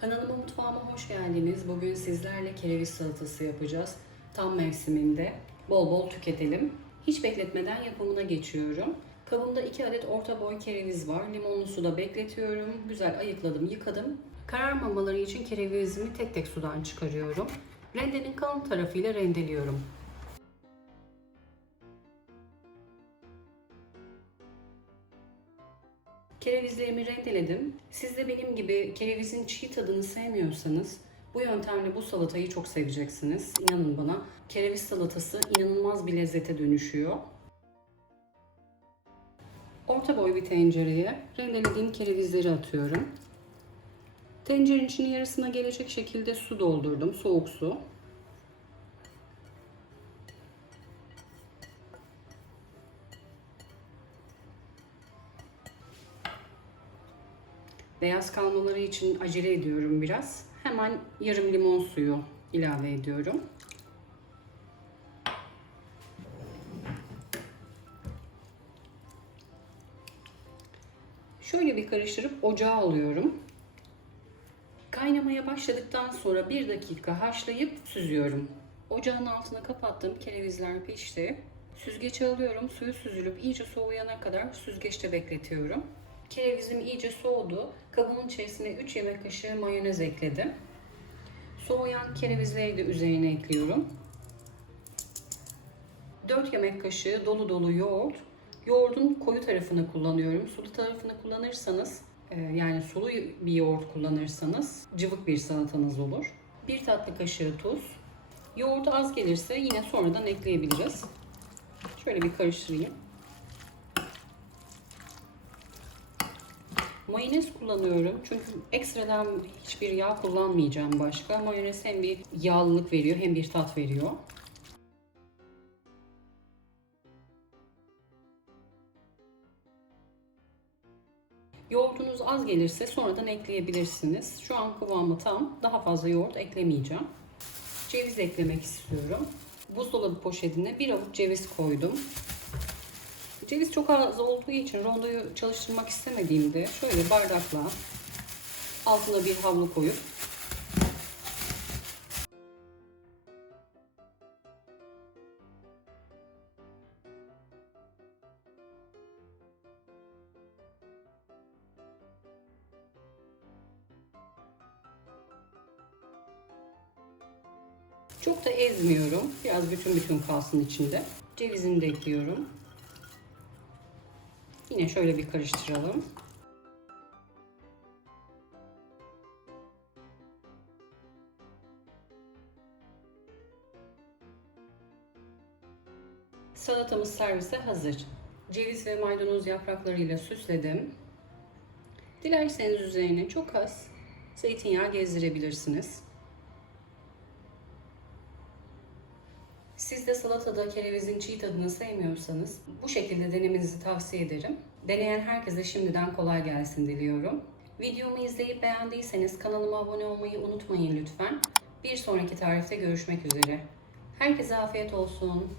Kanalıma mutfağıma hoş geldiniz. Bugün sizlerle kereviz salatası yapacağız. Tam mevsiminde. Bol bol tüketelim. Hiç bekletmeden yapımına geçiyorum. Kabımda 2 adet orta boy kereviz var. Limonlu suda bekletiyorum. Güzel ayıkladım, yıkadım. Kararmamaları için kerevizimi tek tek sudan çıkarıyorum. Rendenin kalın tarafıyla rendeliyorum. Kerevizlerimi rendeledim. Siz de benim gibi kerevizin çiğ tadını sevmiyorsanız bu yöntemle bu salatayı çok seveceksiniz. İnanın bana kereviz salatası inanılmaz bir lezzete dönüşüyor. Orta boy bir tencereye rendelediğim kerevizleri atıyorum. Tencerenin içine yarısına gelecek şekilde su doldurdum. Soğuk su. Beyaz kalmaları için acele ediyorum biraz. Hemen yarım limon suyu ilave ediyorum. Şöyle bir karıştırıp ocağa alıyorum. Kaynamaya başladıktan sonra bir dakika haşlayıp süzüyorum. Ocağın altına kapattım. Kerevizler pişti. Süzgeçe alıyorum. Suyu süzülüp iyice soğuyana kadar süzgeçte bekletiyorum. Kerevizim iyice soğudu. Kabımın içerisine 3 yemek kaşığı mayonez ekledim. Soğuyan kerevizleri de üzerine ekliyorum. 4 yemek kaşığı dolu dolu yoğurt. Yoğurdun koyu tarafını kullanıyorum. Sulu tarafını kullanırsanız e, yani sulu bir yoğurt kullanırsanız cıvık bir salatanız olur. 1 tatlı kaşığı tuz. Yoğurdu az gelirse yine sonradan ekleyebiliriz. Şöyle bir karıştırayım. Mayonez kullanıyorum çünkü ekstradan hiçbir yağ kullanmayacağım başka. Mayonez hem bir yağlılık veriyor hem bir tat veriyor. Yoğurdunuz az gelirse sonradan ekleyebilirsiniz. Şu an kıvamı tam. Daha fazla yoğurt eklemeyeceğim. Ceviz eklemek istiyorum. Buzdolabı poşetine bir avuç ceviz koydum. Ceviz çok az olduğu için rondoyu çalıştırmak istemediğimde şöyle bardakla altına bir havlu koyup Çok da ezmiyorum. Biraz bütün bütün kalsın içinde. Cevizini de ekliyorum. Yine şöyle bir karıştıralım. Salatamız servise hazır. Ceviz ve maydanoz yapraklarıyla süsledim. Dilerseniz üzerine çok az zeytinyağı gezdirebilirsiniz. Siz de salatada kerevizin çiğ tadını sevmiyorsanız bu şekilde denemenizi tavsiye ederim. Deneyen herkese şimdiden kolay gelsin diliyorum. Videomu izleyip beğendiyseniz kanalıma abone olmayı unutmayın lütfen. Bir sonraki tarifte görüşmek üzere. Herkese afiyet olsun.